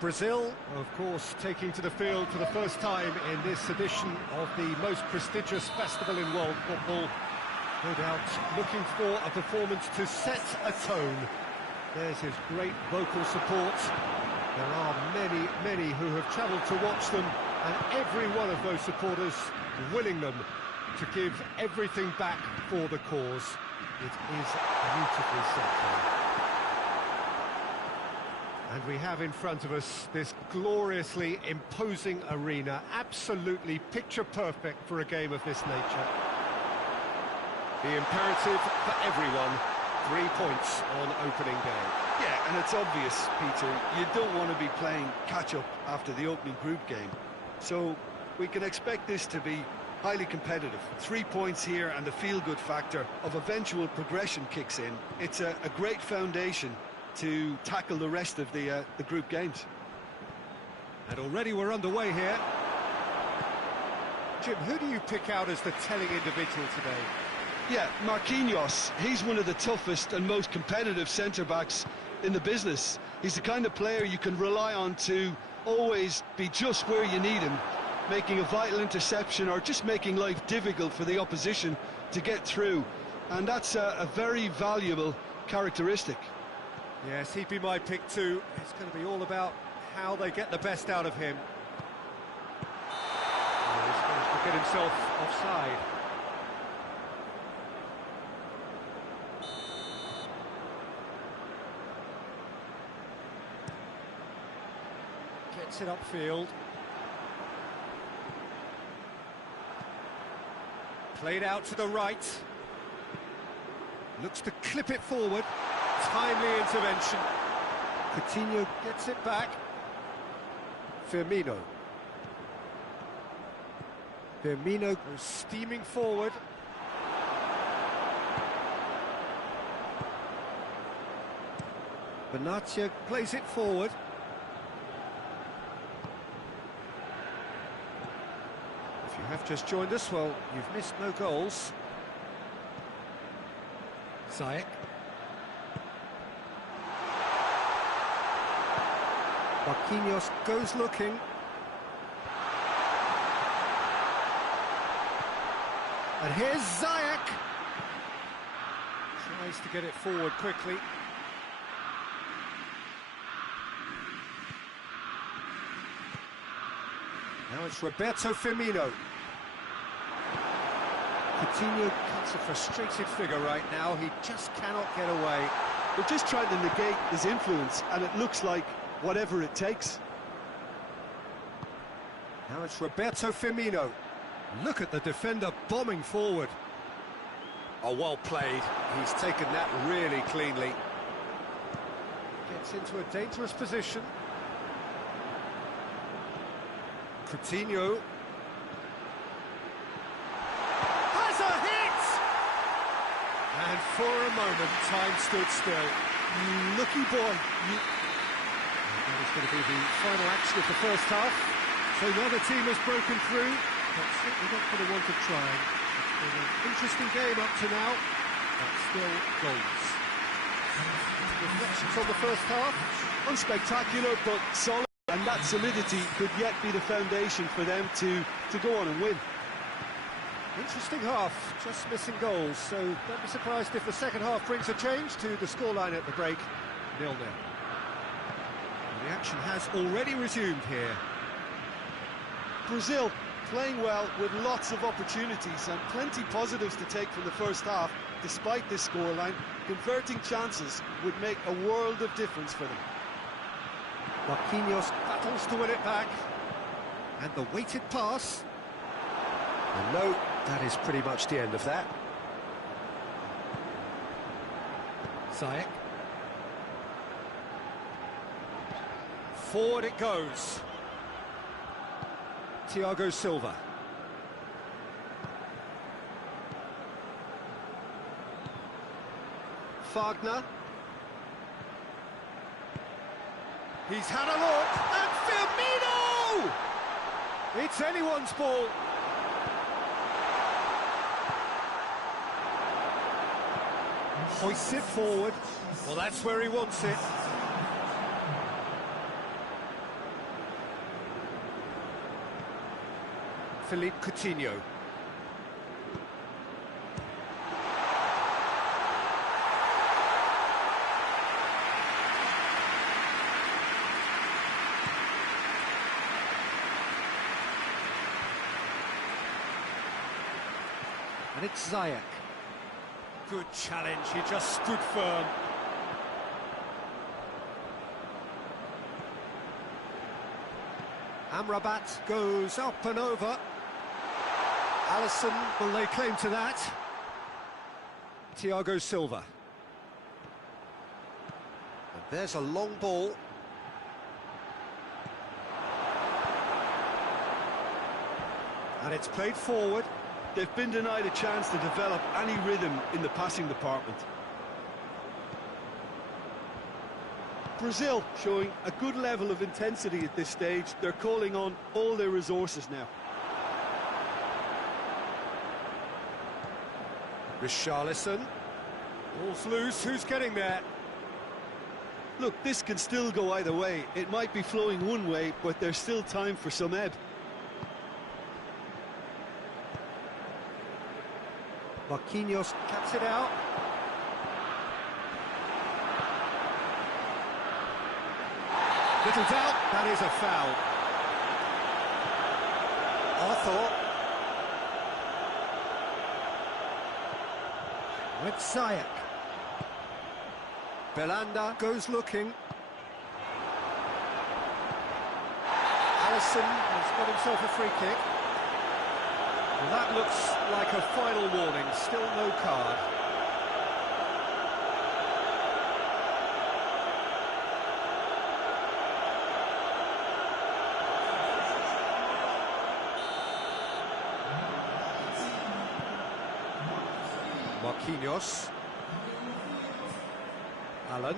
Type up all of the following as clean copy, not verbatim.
Brazil, of course, taking to the field for the first time in this edition of the most prestigious festival in world football. No doubt looking for a performance to set a tone. There's his great vocal support. There are many, many who have travelled to watch them, and every one of those supporters willing them to give everything back for the cause. It is beautifully set. And we have in front of us this gloriously imposing arena, absolutely picture-perfect for a game of this nature. The imperative for everyone, 3 points on opening day. Yeah, and it's obvious, Peter, you don't want to be playing catch-up after the opening group game. So we can expect this to be highly competitive. 3 points here and the feel-good factor of eventual progression kicks in. It's a great foundation to tackle the rest of the group games. And already we're underway here. Jim, who do you pick out as the telling individual today? Yeah, Marquinhos. He's one of the toughest and most competitive centre-backs in the business. He's the kind of player you can rely on to always be just where you need him, making a vital interception or just making life difficult for the opposition to get through. And that's a very valuable characteristic. Yes, he'd be my pick too. It's going to be all about how they get the best out of him. Oh, he's managed to get himself offside. Gets it upfield. Played out to the right. Looks to clip it forward. Timely intervention. Coutinho gets it back. Firmino. Firmino goes steaming forward. Benatia plays it forward. If you have just joined us, well, you've missed no goals. Ziyech. Marquinhos goes looking. And here's Ziyech. Tries to get it forward quickly. Now it's Roberto Firmino. Coutinho cuts a frustrated figure right now. He just cannot get away. They're just trying to negate his influence, and it looks like whatever it takes. Now it's Roberto Firmino. Look at the defender bombing forward. Oh, well played. He's taken that really cleanly. Gets into a dangerous position. Coutinho. Has a hit! And for a moment, time stood still. Lucky boy. That is going to be the final action of the first half. So the other team has broken through, but certainly not for the want of trying. It's been an interesting game up to now, but still goals. Reflections on the first half? Unspectacular, but solid, and that solidity could yet be the foundation for them to go on and win. Interesting half, just missing goals, so don't be surprised if the second half brings a change to the scoreline at the break, 0-0. The action has already resumed here. Brazil playing well with lots of opportunities and plenty positives to take from the first half. Despite this scoreline, converting chances would make a world of difference for them. Marquinhos battles to win it back. And the weighted pass. And no, that is pretty much the end of that. Ziyech. Forward it goes. Thiago Silva. Wagner. He's had a look, and Firmino! It's anyone's ball. Hoists it forward. Well, that's where he wants it. Philippe Coutinho. And it's Ziyech. Good challenge, he just stood firm. Amrabat goes up and over. Alisson will lay claim to that. Thiago Silva. And there's a long ball. And it's played forward. They've been denied a chance to develop any rhythm in the passing department. Brazil showing a good level of intensity at this stage. They're calling on all their resources now. Richarlison. Ball's loose, who's getting there? Look, this can still go either way. It might be flowing one way, but there's still time for some ebb. Marquinhos caps it out. Little doubt, that is a foul. Arthur. With Ziyech. Belanda goes looking. Alisson has got himself a free kick. Well, that looks like a final warning, still no card. Marquinhos. Allen.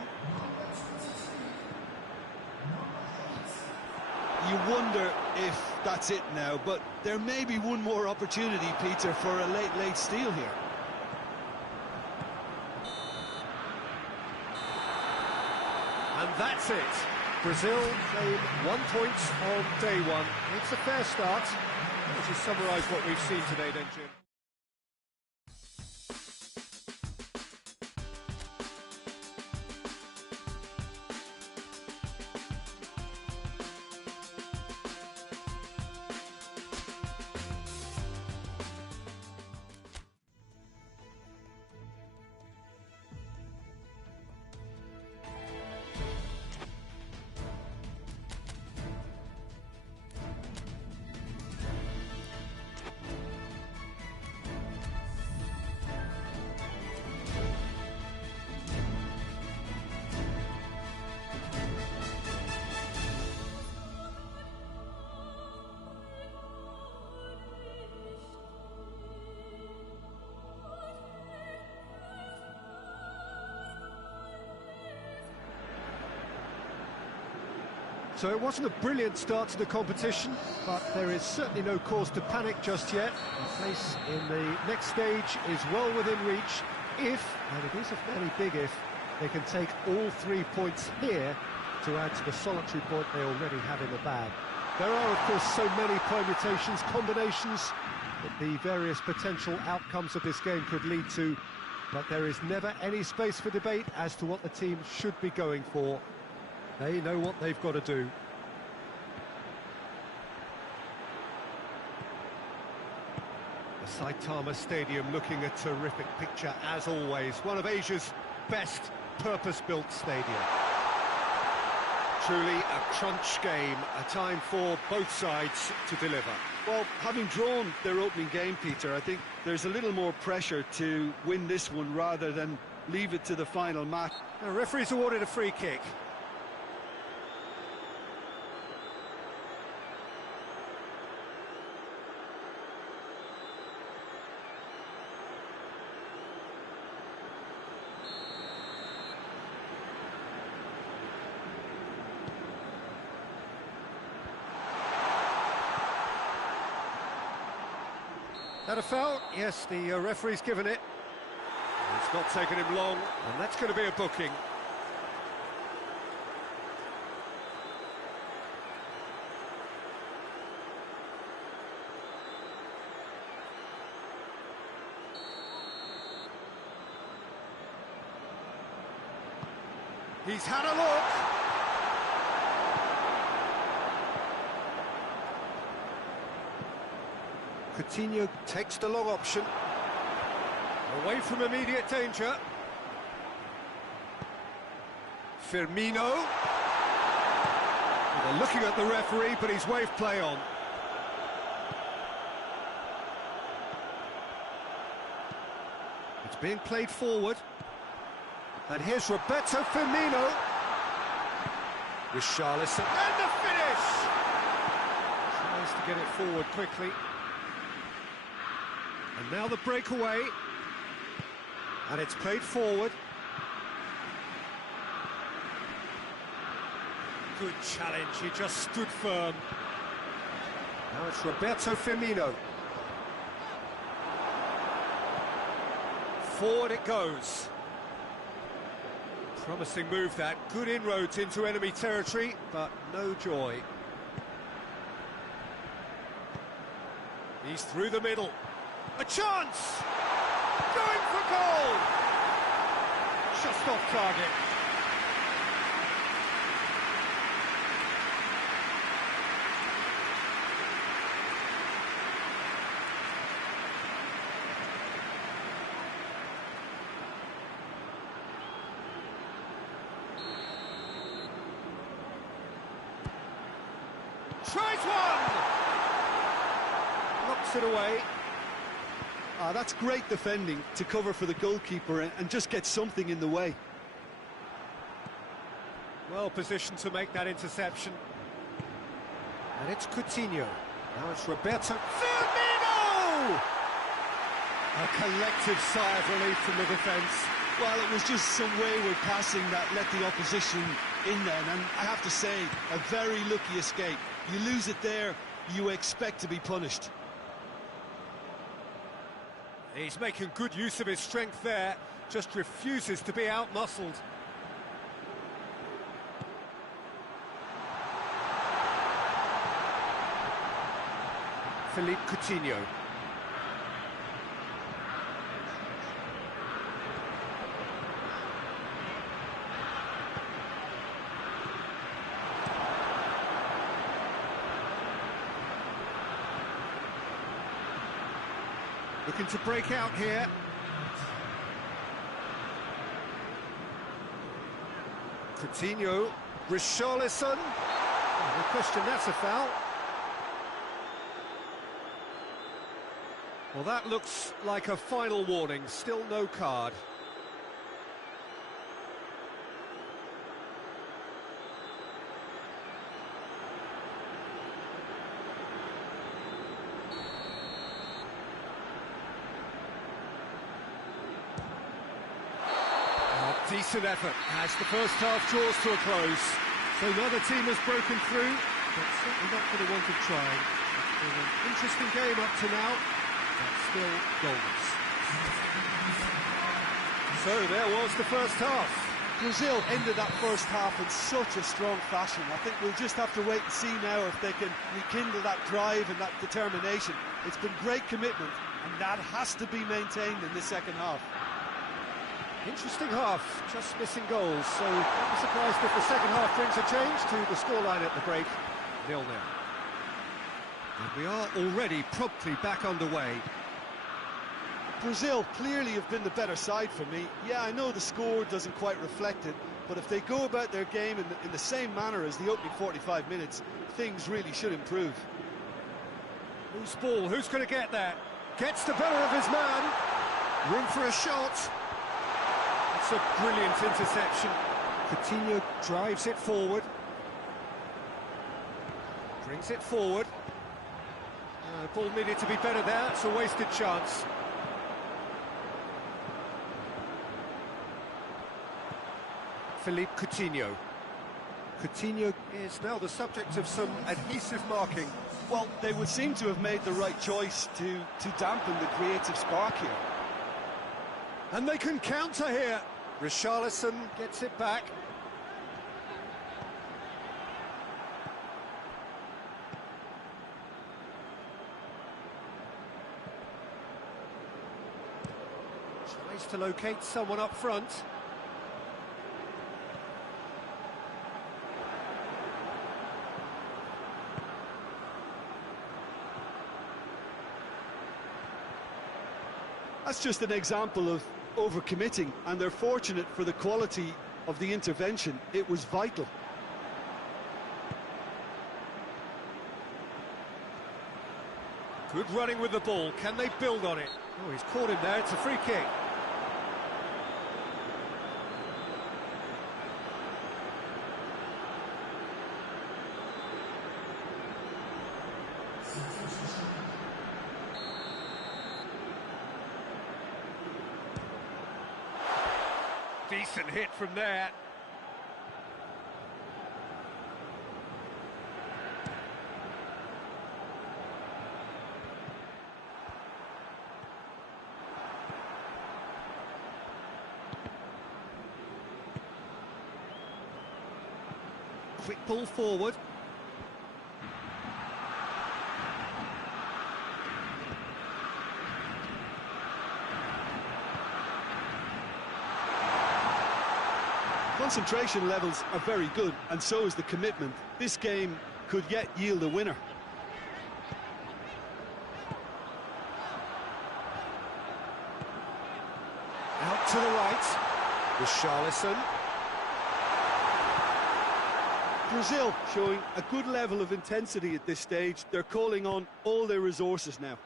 You wonder if that's it now, but there may be one more opportunity, Peter, for a late steal here. And that's it. Brazil claim 1 point on day one. It's a fair start. Let's just summarise what we've seen today then, Jim. So it wasn't a brilliant start to the competition, but there is certainly no cause to panic just yet. A place in the next stage is well within reach if, and it is a fairly big if, they can take all 3 points here to add to the solitary point they already have in the bag. There are, of course, so many permutations, combinations that the various potential outcomes of this game could lead to, but there is never any space for debate as to what the team should be going for. They know what they've got to do. The Saitama Stadium looking a terrific picture as always. One of Asia's best purpose-built stadium. Truly a crunch game, a time for both sides to deliver. Well, having drawn their opening game, Peter, I think there's a little more pressure to win this one rather than leave it to the final match. The referee's awarded a free kick. That a foul? Yes, the referee's given it. It's not taken him long, and that's going to be a booking. He's had a look. Coutinho takes the long option. Away from immediate danger. Firmino. They're looking at the referee, but he's waved play on. It's being played forward. And here's Roberto Firmino. Richarlison. And the finish! Tries to get it forward quickly. And now the breakaway. And it's played forward. Good challenge, he just stood firm. Now it's Roberto Firmino. Forward it goes. Promising move that, good inroads into enemy territory, but no joy. He's through the middle. A chance! Going for goal! Just off target. Tries one! Knocks it away. That's great defending to cover for the goalkeeper and just get something in the way. Well positioned to make that interception. And it's Coutinho. Now it's Roberto Firmino! A collective sigh of relief from the defence. Well, it was just some wayward passing that let the opposition in then, and I have to say, a very lucky escape. You lose it there, you expect to be punished. He's making good use of his strength there, just refuses to be out-muscled. Philippe Coutinho. Looking to break out here. Coutinho, Richarlison. Oh, no question, that's a foul. Well, that looks like a final warning, still no card. Decent effort as the first half draws to a close. So neither team has broken through, but certainly not for the want of trying. It's been an interesting game up to now, but still goalless. So there was the first half. Brazil ended that first half in such a strong fashion. I think we'll just have to wait and see now if they can rekindle that drive and that determination. It's been great commitment, and that has to be maintained in the second half. Interesting half, just missing goals, so don't be surprised if the second half brings a change to the scoreline at the break, 0-0. And we are already promptly back underway. Brazil clearly have been the better side for me. Yeah, I know the score doesn't quite reflect it, but if they go about their game in the same manner as the opening 45 minutes, things really should improve. Loose ball, who's going to get that? Gets the better of his man. Room for a shot. It's a brilliant interception. Coutinho drives it forward. Brings it forward. Ball needed to be better there. It's a wasted chance. Philippe Coutinho. Coutinho is now the subject of some adhesive marking. Well, they would seem to have made the right choice to dampen the creative spark here. And they can counter here. Richarlison gets it back. Tries to locate someone up front. That's just an example of overcommitting, and they're fortunate for the quality of the intervention. It was vital. Good running with the ball. Can they build on it? Oh, he's caught him there. It's a free kick. Decent hit from there. Quick ball forward. Concentration levels are very good, and so is the commitment. This game could yet yield a winner. Out to the right. Richarlison. Brazil showing a good level of intensity at this stage. They're calling on all their resources now.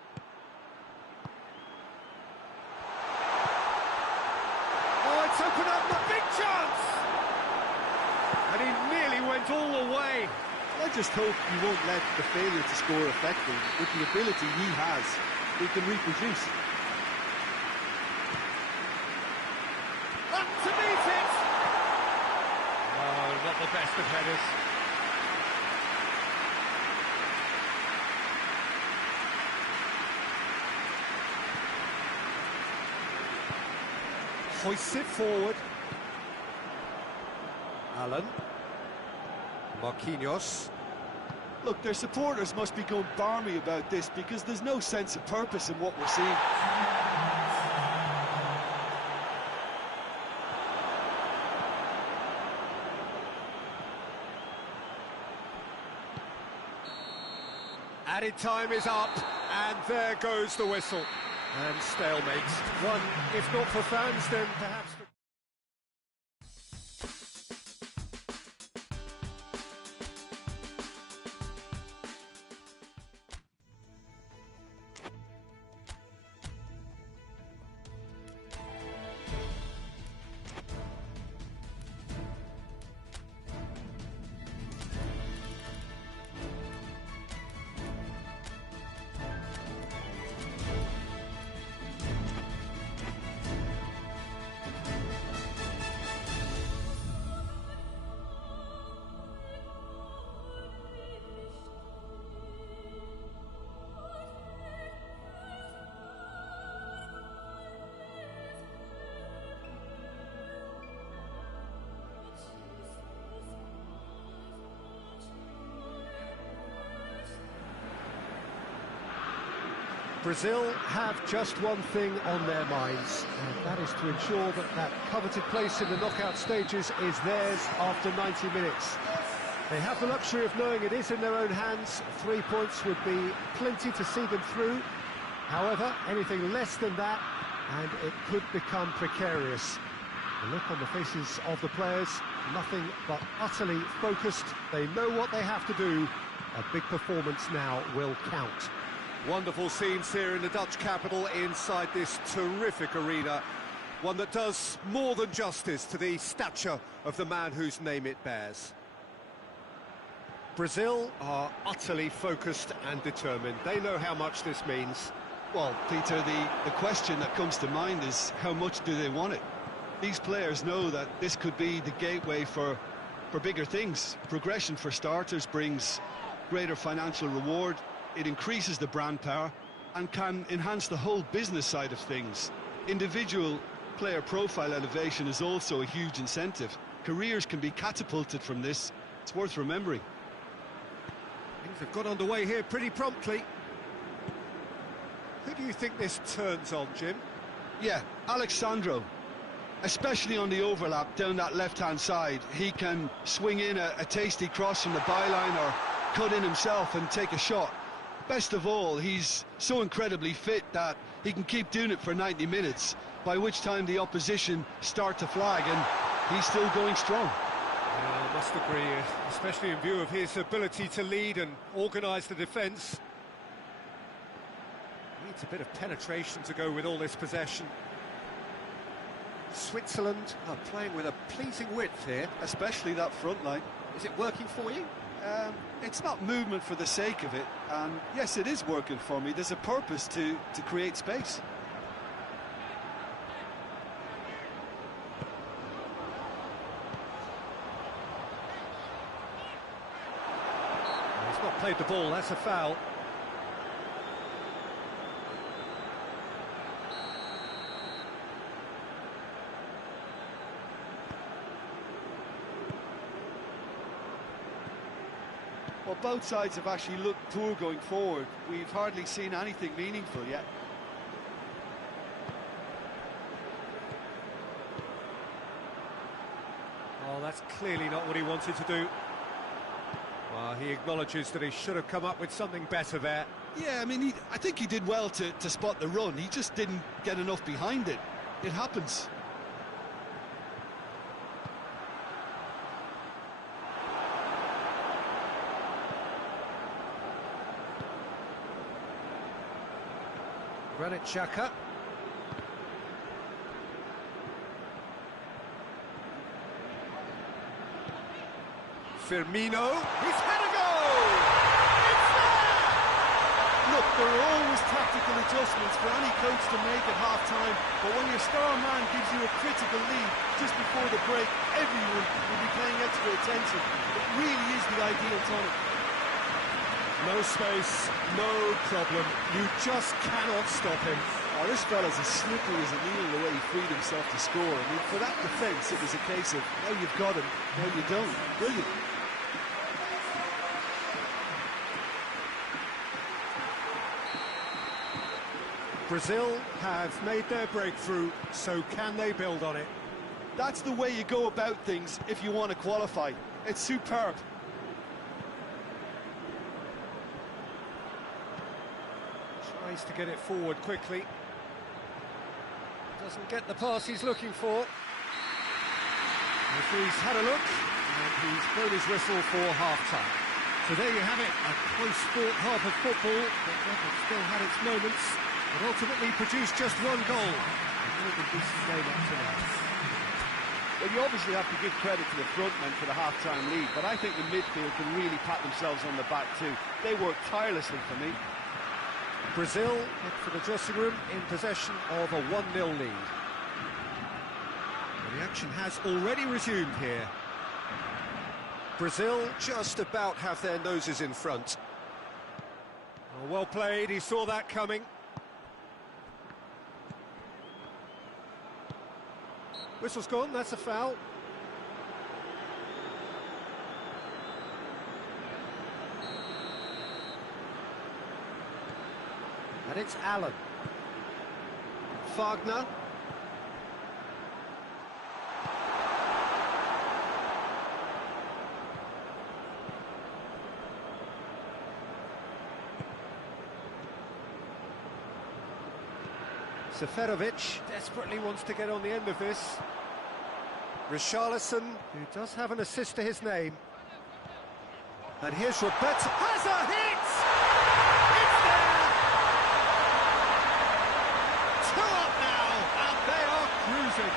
Oh, it's opened up a big chance! And he nearly went all the way. I just hope he won't let the failure to score affect him. With the ability he has, he can reproduce. Up to meet it! Oh, not the best of headers. Hoists it forward. Allen. Marquinhos. Look, their supporters must be going barmy about this because there's no sense of purpose in what we're seeing. Added time is up, and there goes the whistle. And stalemate. One, if not for fans, then perhaps... Brazil have just one thing on their minds, and that is to ensure that that coveted place in the knockout stages is theirs after 90 minutes. They have the luxury of knowing it is in their own hands. 3 points would be plenty to see them through. However, anything less than that, and it could become precarious. The look on the faces of the players, nothing but utterly focused. They know what they have to do. A big performance now will count. Wonderful scenes here in the Dutch capital inside this terrific arena. One that does more than justice to the stature of the man whose name it bears. Brazil are utterly focused and determined. They know how much this means. Well, Peter, the question that comes to mind is how much do they want it? These players know that this could be the gateway for bigger things. Progression, for starters, brings greater financial reward. It increases the brand power and can enhance the whole business side of things. Individual player profile elevation is also a huge incentive. Careers can be catapulted from this. It's worth remembering. Things have got underway here pretty promptly. Who do you think this turns on, Jim? Yeah, Alexandro. Especially on the overlap down that left-hand side. He can swing in a tasty cross from the byline or cut in himself and take a shot. Best of all, he's so incredibly fit that he can keep doing it for 90 minutes, by which time the opposition start to flag, and he's still going strong. Yeah, I must agree, especially in view of his ability to lead and organise the defence. Needs a bit of penetration to go with all this possession. Switzerland are playing with a pleasing width here. Especially that front line. Is it working for you? It's not movement for the sake of it, and yes, it is working for me. There's a purpose to create space. He's not played the ball, that's a foul. Well, both sides have actually looked poor going forward. We've hardly seen anything meaningful yet. Oh, that's clearly not what he wanted to do. Well, he acknowledges that he should have come up with something better there. Yeah, I mean, I think he did well to spot the run. He just didn't get enough behind it. It happens. Granit Xhaka. Firmino. He's had a goal! It's there! Look, there are always tactical adjustments for any coach to make at half-time, but when your star man gives you a critical lead just before the break, everyone will be paying extra attention. It really is the ideal tonic. No space, no problem. You just cannot stop him. Oh, this fella's as slippery as a needle the way he freed himself to score. I mean, for that defence, it was a case of, now you've got him, now you don't. Brilliant. Brazil have made their breakthrough, so can they build on it? That's the way you go about things if you want to qualify. It's superb. Tries to get it forward quickly. Doesn't get the pass he's looking for. Referee's had a look, and he's blown his whistle for half-time. So there you have it, a close-fought half of football, but still had its moments, but ultimately produced just one goal. A more than decent game up to now. Well, you obviously have to give credit to the front men for the half-time lead, but I think the midfield can really pat themselves on the back too. They worked tirelessly for me. Brazil head for the dressing room in possession of a 1-0 lead. Well, the action has already resumed here. Brazil just about have their noses in front. Oh, well played, he saw that coming. Whistle's gone, that's a foul. And it's Allen. Wagner. Seferovic desperately wants to get on the end of this. Richarlison, who does have an assist to his name. And here's Roberto. Has a hit! It's there! 2 up now, and they are cruising.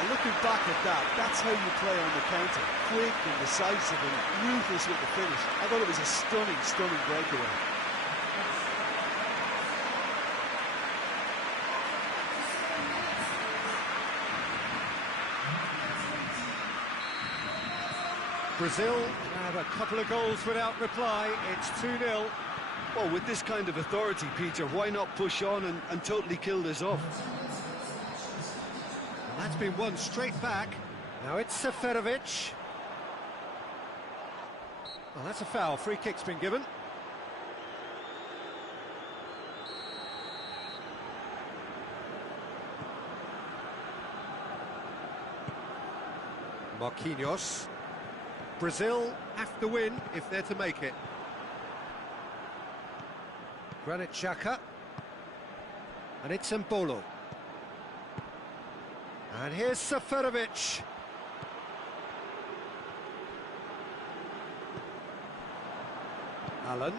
And looking back at that, that's how you play on the counter. Quick and decisive and ruthless with the finish. I thought it was a stunning, stunning breakaway. Brazil have a couple of goals without reply. It's 2-0. Well, with this kind of authority, Peter, why not push on and totally kill this off? And that's been won straight back. Now it's Seferovic. Well, that's a foul. Free kick's been given. Marquinhos. Brazil have to win if they're to make it. Granit Xhaka. And it's Mbolo. And here's Seferovic. Allen.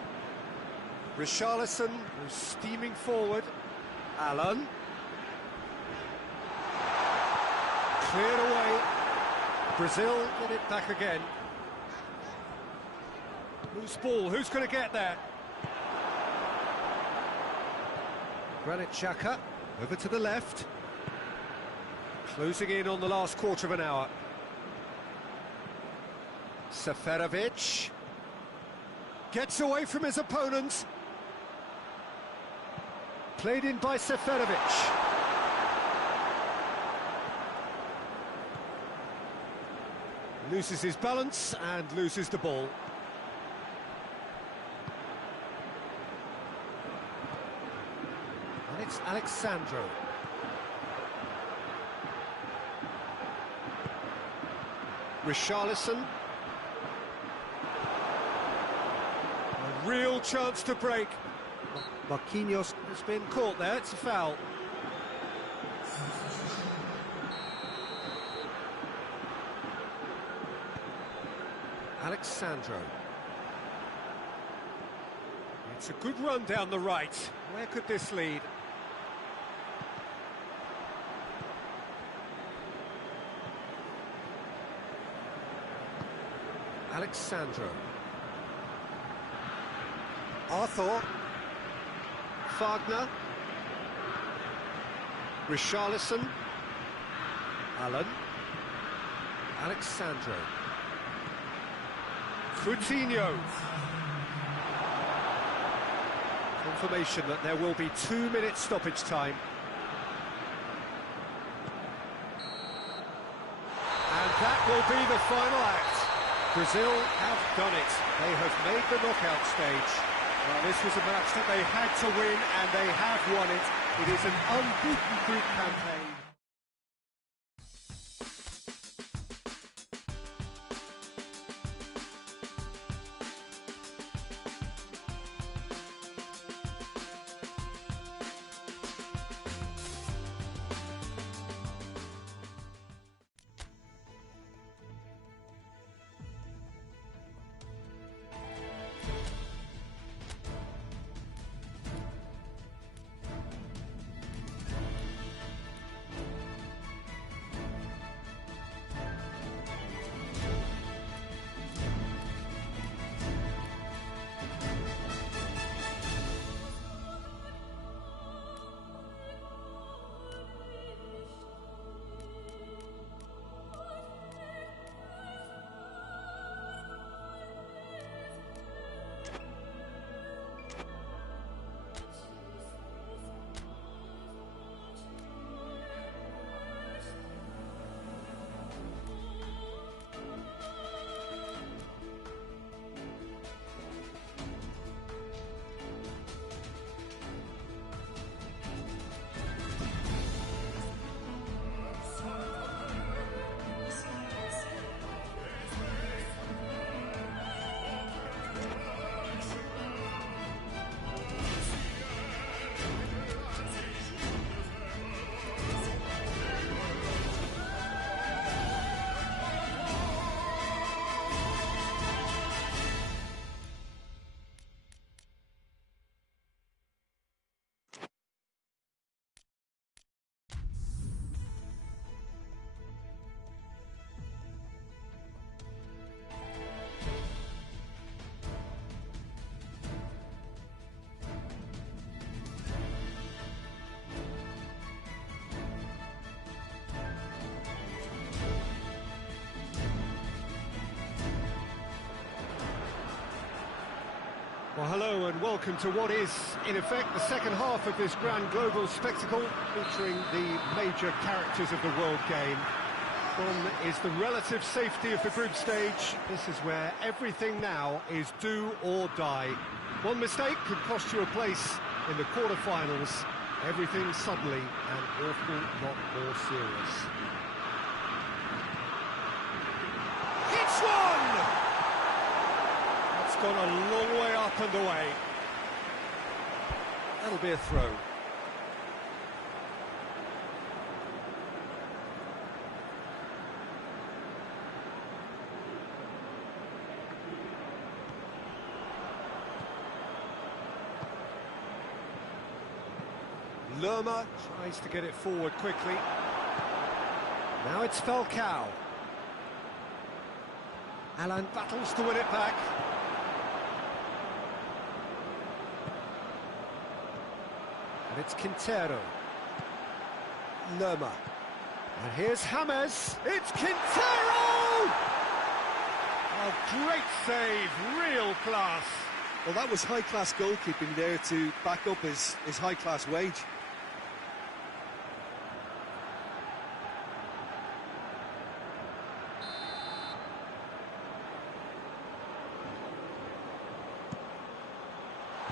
Richarlison, who's steaming forward. Allen. Cleared away. Brazil get it back again. Loose ball, who's going to get there? Granit Xhaka, over to the left. Closing in on the last quarter of an hour. Seferovic. Gets away from his opponent. Played in by Seferovic. Loses his balance and loses the ball. And it's Alexandro. Richarlison. A real chance to break. Marquinhos has been caught there, it's a foul. Alexandro. It's a good run down the right. Where could this lead? Alexandro. Arthur. Wagner. Richarlison. Allen. Alexandro. Coutinho. Confirmation that there will be 2 minutes stoppage time. And that will be the final act. Brazil have done it. They have made the knockout stage. Well, this was a match that they had to win, and they have won it. It is an unbeaten group campaign. Well, hello and welcome to what is, in effect, the second half of this grand global spectacle, featuring the major characters of the world game. One is the relative safety of the group stage. This is where everything now is do or die. One mistake could cost you a place in the quarter-finals. Everything suddenly an awful lot more serious. It's one! That's gone a long way up and away. That'll be a throw. Lerma tries to get it forward quickly. Now it's Falcao. Alan battles to win it back. And it's Quintero. Lerma. And here's James. It's Quintero! Oh, great save, real class. Well, that was high-class goalkeeping there to back up his high-class wage.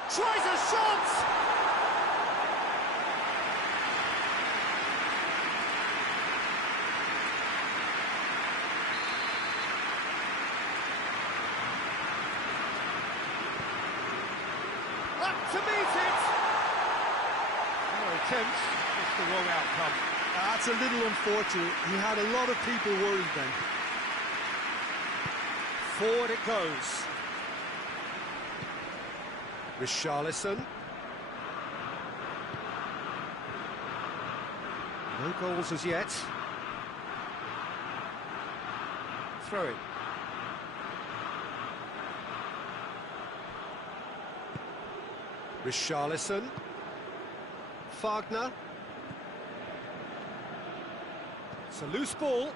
Tries a shot! Up to meet it! No attempts, just the wrong outcome. That's a little unfortunate. He had a lot of people worried then. Forward it goes. Richarlison. No goals as yet. Throw it. Richarlison. Wagner. It's a loose ball.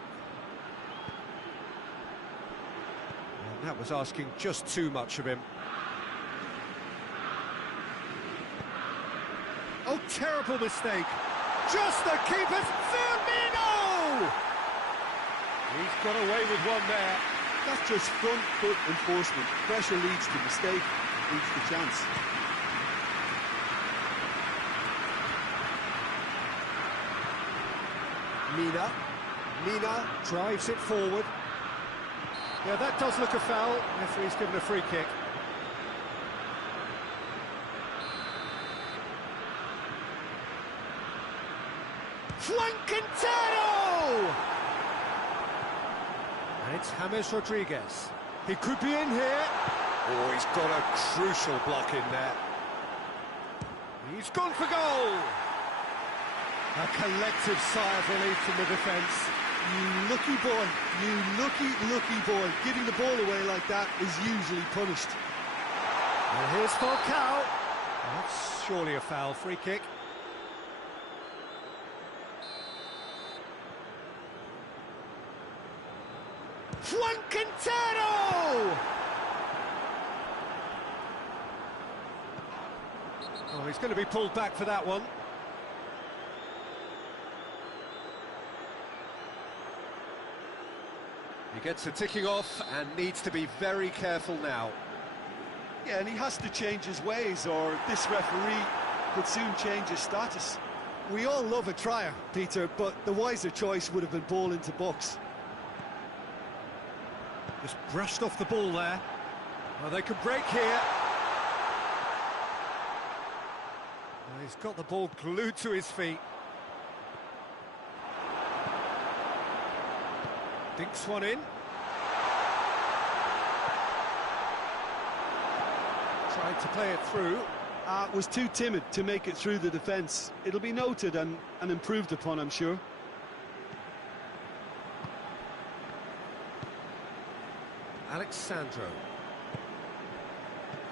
And that was asking just too much of him. Oh, terrible mistake. Just the keeper's Firmino! He's got away with one there. That's just front foot enforcement. Pressure leads to mistake, leads to chance. Mina drives it forward. Yeah, that does look a foul. Referee's given a free kick. Quintero! And it's James Rodriguez. He could be in here. Oh, he's got a crucial block in there. He's gone for goal. A collective sigh of relief from the defence. You lucky boy, you lucky boy. Giving the ball away like that is usually punished. And here's Falcao. That's surely a foul. Free kick. Quintero! Oh, he's going to be pulled back for that one. He gets the ticking off and needs to be very careful now. Yeah, and he has to change his ways, or this referee could soon change his status. We all love a trier, Peter, but the wiser choice would have been ball into box. Just brushed off the ball there. Well, they could break here. Well, he's got the ball glued to his feet. Dinks one in. Tried to play it through. Was too timid to make it through the defence. It'll be noted and improved upon, I'm sure. Alexandro.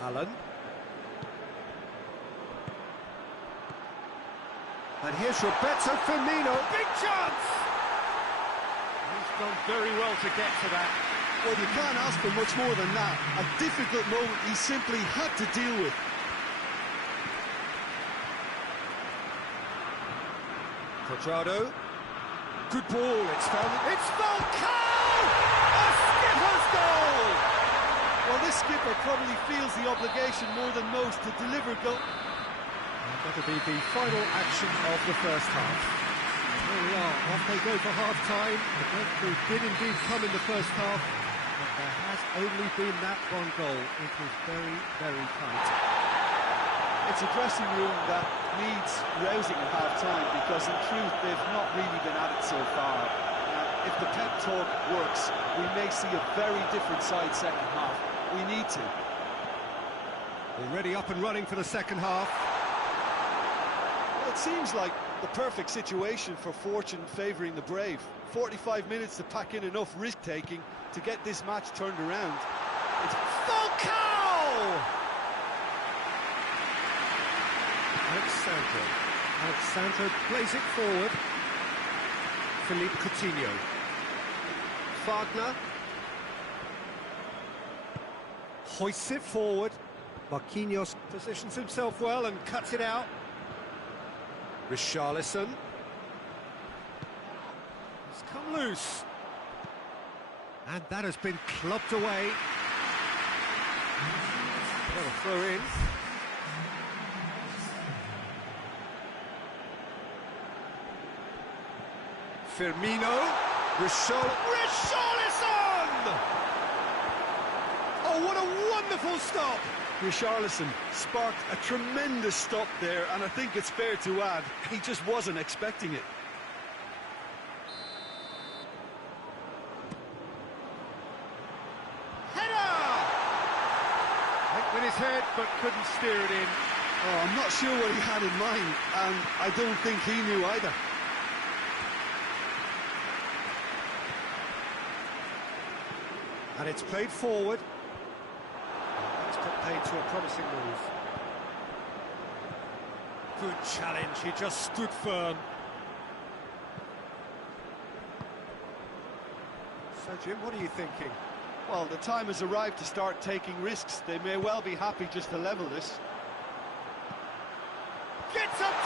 Alan. And here's Roberto Firmino. Big chance! He's done very well to get to that. Well, you can't ask for much more than that. A difficult moment he simply had to deal with. Quadrado. Good ball, it's found. It's Falcao! A skipper's goal! Well, this skipper probably feels the obligation more than most to deliver goal. And that'll be the final action of the first half. Here we are, off they go for half-time. The breakthrough did indeed come in the first half, but there has only been that one goal. It was very, very tight. It's a dressing room that needs rousing at half-time, because in truth they've not really been at it so far. If the pep talk works, we may see a very different side second half. We need to. Already up and running for the second half. Well, it seems like the perfect situation for fortune favouring the brave. 45 minutes to pack in enough risk-taking to get this match turned around. It's Falcao! Alexandro plays it forward. Philippe Coutinho. Wagner. Hoists it forward. Marquinhos positions himself well and cuts it out. Richarlison. It's come loose. And that has been clubbed away. Another throw in. Firmino. Richarlison! Oh, what a wonderful stop! Richarlison sparked a tremendous stop there, and I think it's fair to add, he just wasn't expecting it. Header! Went with his head, but couldn't steer it in. Oh, I'm not sure what he had in mind, and I don't think he knew either. And it's played forward. That's put paid to a promising move. Good challenge, he just stood firm. So, Jim, what are you thinking? Well, the time has arrived to start taking risks. They may well be happy just to level this. Gets up